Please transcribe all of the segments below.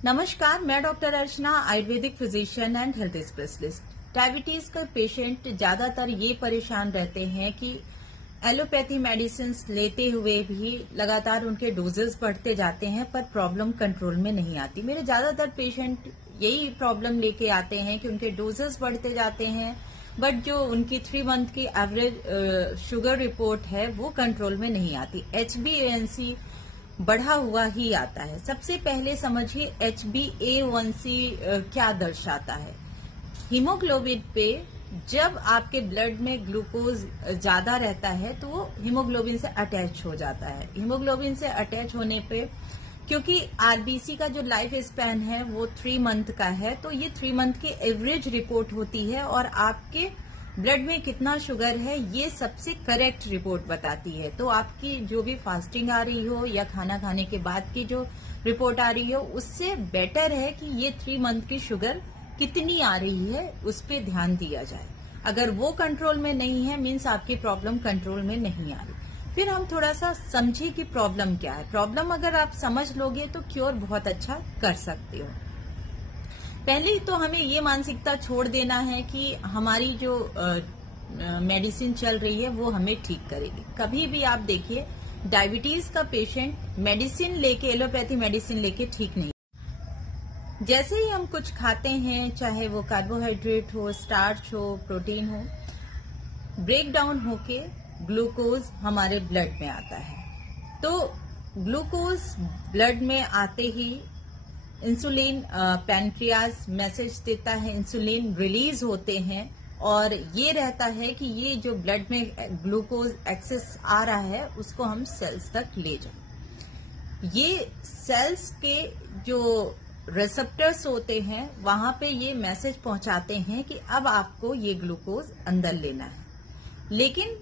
नमस्कार, मैं doctor Archana, Ayurvedic physician and health specialist. Diabetes का पेशेंट ज्यादातर ये परेशान रहते हैं कि एलोपैथी मेडिसिन लेते हुए भी लगातार उनके डोजेस बढ़ते जाते हैं पर प्रॉब्लम कंट्रोल में नहीं आती। मेरे ज्यादातर पेशेंट यही प्रॉब्लम लेके आते हैं कि उनके डोजेस बढ़ते जाते हैं बट जो उनकी 3 मंथ की एवरेज शुगर रिपोर्ट है वो कंट्रोल में नहीं आती। HbA1c बढ़ा हुआ ही आता है। सबसे पहले समझिए HbA1c क्या दर्शाता है। हीमोग्लोबिन पे जब आपके ब्लड में ग्लूकोज ज्यादा रहता है तो वो हीमोग्लोबिन से अटैच हो जाता है। हीमोग्लोबिन से अटैच होने पे क्योंकि आरबीसी का जो लाइफ स्पैन है वो 3 मंथ का है तो ये 3 मंथ की एवरेज रिपोर्ट होती है और आपके ब्लड में कितना शुगर है ये सबसे करेक्ट रिपोर्ट बताती है। तो आपकी जो भी फास्टिंग आ रही हो या खाना खाने के बाद की जो रिपोर्ट आ रही हो उससे बेटर है कि ये 3 मंथ की शुगर कितनी आ रही है उस पर ध्यान दिया जाए। अगर वो कंट्रोल में नहीं है मीन्स आपकी प्रॉब्लम कंट्रोल में नहीं आ रही। फिर हम थोड़ा सा समझे कि प्रॉब्लम क्या है। प्रॉब्लम अगर आप समझ लोगे तो क्योर बहुत अच्छा कर सकते हो। पहले तो हमें ये मानसिकता छोड़ देना है कि हमारी जो मेडिसिन चल रही है वो हमें ठीक करेगी। कभी भी आप देखिए डायबिटीज का पेशेंट मेडिसिन लेके एलोपैथी मेडिसिन लेके ठीक नहीं। जैसे ही हम कुछ खाते हैं चाहे वो कार्बोहाइड्रेट हो, स्टार्च हो, प्रोटीन हो, ब्रेक डाउन होके ग्लूकोज हमारे ब्लड में आता है। तो ग्लूकोज ब्लड में आते ही इंसुलिन पैनक्रियाज मैसेज देता है, इंसुलिन रिलीज होते हैं और ये रहता है कि ये जो ब्लड में ग्लूकोज एक्सेस आ रहा है उसको हम सेल्स तक ले जाए। ये सेल्स के जो रिसेप्टर्स होते हैं वहां पे ये मैसेज पहुंचाते हैं कि अब आपको ये ग्लूकोज अंदर लेना है। लेकिन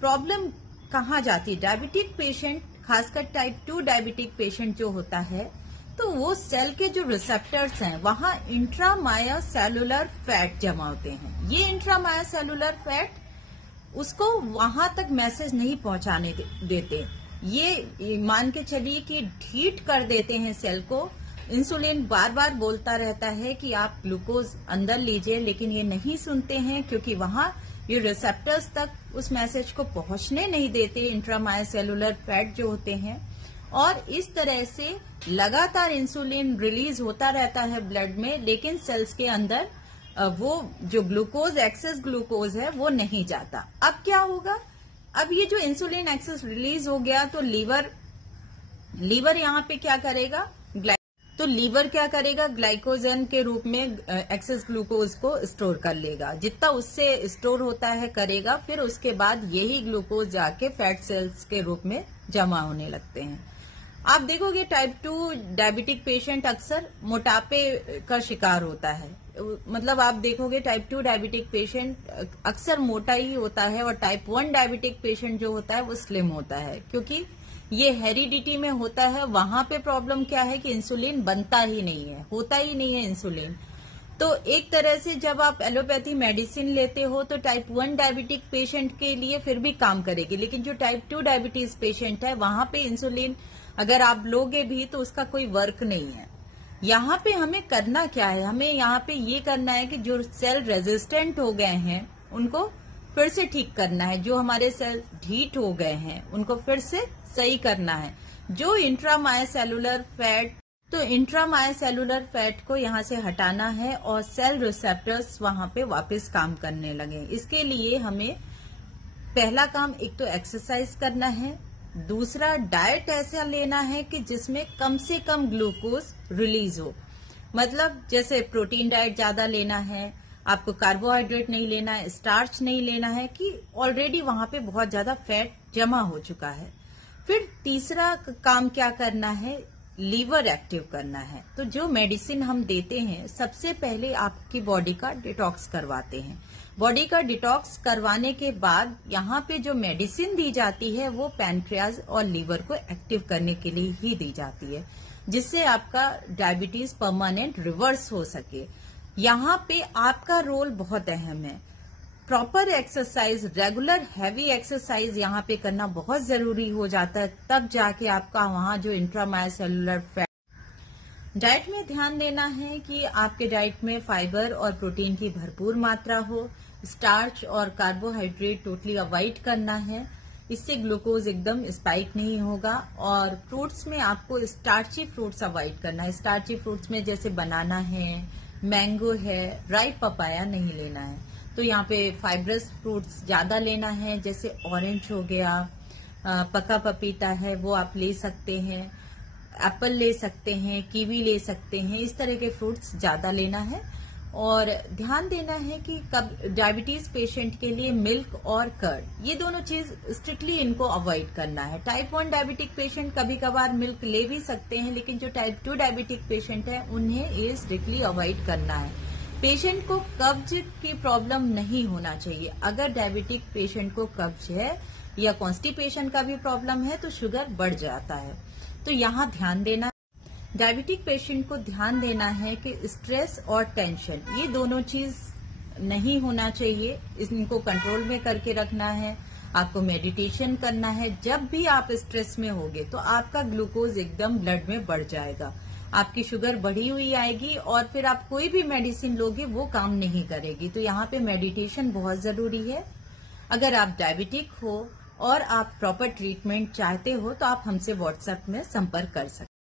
प्रॉब्लम कहाँ जाती है? डायबिटिक पेशेंट, खासकर टाइप 2 डायबिटिक पेशेंट जो होता है तो वो सेल के जो रिसेप्टर्स हैं वहां इंट्रामायोसेलुलर फैट जमा होते हैं। ये इंट्रामायोसेलुलर फैट उसको वहां तक मैसेज नहीं पहुंचाने देते। ये मान के चलिए कि ढीठ कर देते हैं सेल को। इंसुलिन बार बार बोलता रहता है कि आप ग्लूकोज अंदर लीजिए, लेकिन ये नहीं सुनते हैं क्योंकि वहां ये रिसेप्टर्स तक उस मैसेज को पहुंचने नहीं देते इंट्रामायोसेलुलर फैट जो होते हैं। और इस तरह से लगातार इंसुलिन रिलीज होता रहता है ब्लड में, लेकिन सेल्स के अंदर वो जो ग्लूकोज एक्सेस ग्लूकोज है वो नहीं जाता। अब क्या होगा? अब ये जो इंसुलिन एक्सेस रिलीज हो गया तो लीवर यहाँ पे क्या करेगा? तो लीवर क्या करेगा? ग्लाइकोजन के रूप में एक्सेस ग्लूकोज को स्टोर कर लेगा। जितना उससे स्टोर होता है करेगा, फिर उसके बाद यही ग्लूकोज जाके फैट सेल्स के रूप में जमा होने लगते हैं। आप देखोगे टाइप 2 डायबिटिक पेशेंट अक्सर मोटापे का शिकार होता है। मतलब आप देखोगे टाइप 2 डायबिटिक पेशेंट अक्सर मोटा ही होता है और टाइप 1 डायबिटिक पेशेंट जो होता है वो स्लिम होता है, क्योंकि ये हेरिडिटी में होता है। वहां पे प्रॉब्लम क्या है कि इंसुलिन बनता ही नहीं है, होता ही नहीं है इंसुलिन। तो एक तरह से जब आप एलोपैथी मेडिसिन लेते हो तो टाइप 1 डायबिटिक पेशेंट के लिए फिर भी काम करेगी, लेकिन जो टाइप 2 डायबिटीज पेशेंट है वहां पे इंसुलिन अगर आप लोगे भी तो उसका कोई वर्क नहीं है। यहाँ पे हमें करना क्या है? हमें यहाँ पे ये करना है कि जो सेल रेजिस्टेंट हो गए हैं उनको फिर से ठीक करना है। जो हमारे सेल ढीठ हो गए हैं उनको फिर से सही करना है। जो इंट्रामायोसेलुलर फैट, तो इंट्रामायोसेलुलर फैट को यहाँ से हटाना है और सेल रिसेप्टर्स वहां पे वापस काम करने लगे। इसके लिए हमें पहला काम एक तो एक्सरसाइज करना है, दूसरा डाइट ऐसा लेना है कि जिसमें कम से कम ग्लूकोज रिलीज हो। मतलब जैसे प्रोटीन डाइट ज्यादा लेना है, आपको कार्बोहाइड्रेट नहीं लेना है, स्टार्च नहीं लेना है कि ऑलरेडी वहां पे बहुत ज्यादा फैट जमा हो चुका है। फिर तीसरा काम क्या करना है? लीवर एक्टिव करना है। तो जो मेडिसिन हम देते हैं सबसे पहले आपकी बॉडी का डिटॉक्स करवाते हैं। बॉडी का डिटॉक्स करवाने के बाद यहाँ पे जो मेडिसिन दी जाती है वो पैनक्रियाज और लीवर को एक्टिव करने के लिए ही दी जाती है, जिससे आपका डायबिटीज परमानेंट रिवर्स हो सके। यहाँ पे आपका रोल बहुत अहम है। Proper exercise, regular heavy exercise यहाँ पे करना बहुत जरूरी हो जाता है, तब जाके आपका वहाँ जो इंट्रामायोसेलुलर फैट डाइट में ध्यान देना है कि आपके डाइट में फाइबर और प्रोटीन की भरपूर मात्रा हो। स्टार्च और कार्बोहाइड्रेट टोटली अवॉइड करना है, इससे ग्लूकोज एकदम स्पाइक नहीं होगा। और फ्रूट्स में आपको स्टार्ची फ्रूट्स अवॉइड करना है। स्टार्ची फ्रूट्स में जैसे बनाना है, मैंगो है, राइप पपाया नहीं लेना है। तो यहाँ पे फाइब्रस फ्रूट्स ज्यादा लेना है, जैसे ऑरेंज हो गया, पका पपीता है वो आप ले सकते हैं, एप्पल ले सकते हैं, कीवी ले सकते हैं। इस तरह के फ्रूट्स ज्यादा लेना है। और ध्यान देना है कि कब डायबिटीज पेशेंट के लिए मिल्क और कर्ड, ये दोनों चीज स्ट्रिक्टली इनको अवॉइड करना है। टाइप 1 डायबिटिक पेशेंट कभी कभार मिल्क ले भी सकते हैं, लेकिन जो टाइप 2 डायबिटिक पेशेंट है उन्हें ये स्ट्रिक्टली अवॉइड करना है। पेशेंट को कब्ज की प्रॉब्लम नहीं होना चाहिए। अगर डायबिटिक पेशेंट को कब्ज है या कॉन्स्टिपेशन का भी प्रॉब्लम है तो शुगर बढ़ जाता है। तो यहाँ ध्यान देना, डायबिटिक पेशेंट को ध्यान देना है कि स्ट्रेस और टेंशन ये दोनों चीज नहीं होना चाहिए, इनको कंट्रोल में करके रखना है। आपको मेडिटेशन करना है। जब भी आप स्ट्रेस में होगे तो आपका ग्लूकोज एकदम ब्लड में बढ़ जाएगा, आपकी शुगर बढ़ी हुई आएगी और फिर आप कोई भी मेडिसिन लोगे वो काम नहीं करेगी। तो यहाँ पे मेडिटेशन बहुत जरूरी है। अगर आप डायबिटिक हो और आप प्रॉपर ट्रीटमेंट चाहते हो तो आप हमसे व्हाट्सएप में संपर्क कर सकते हैं।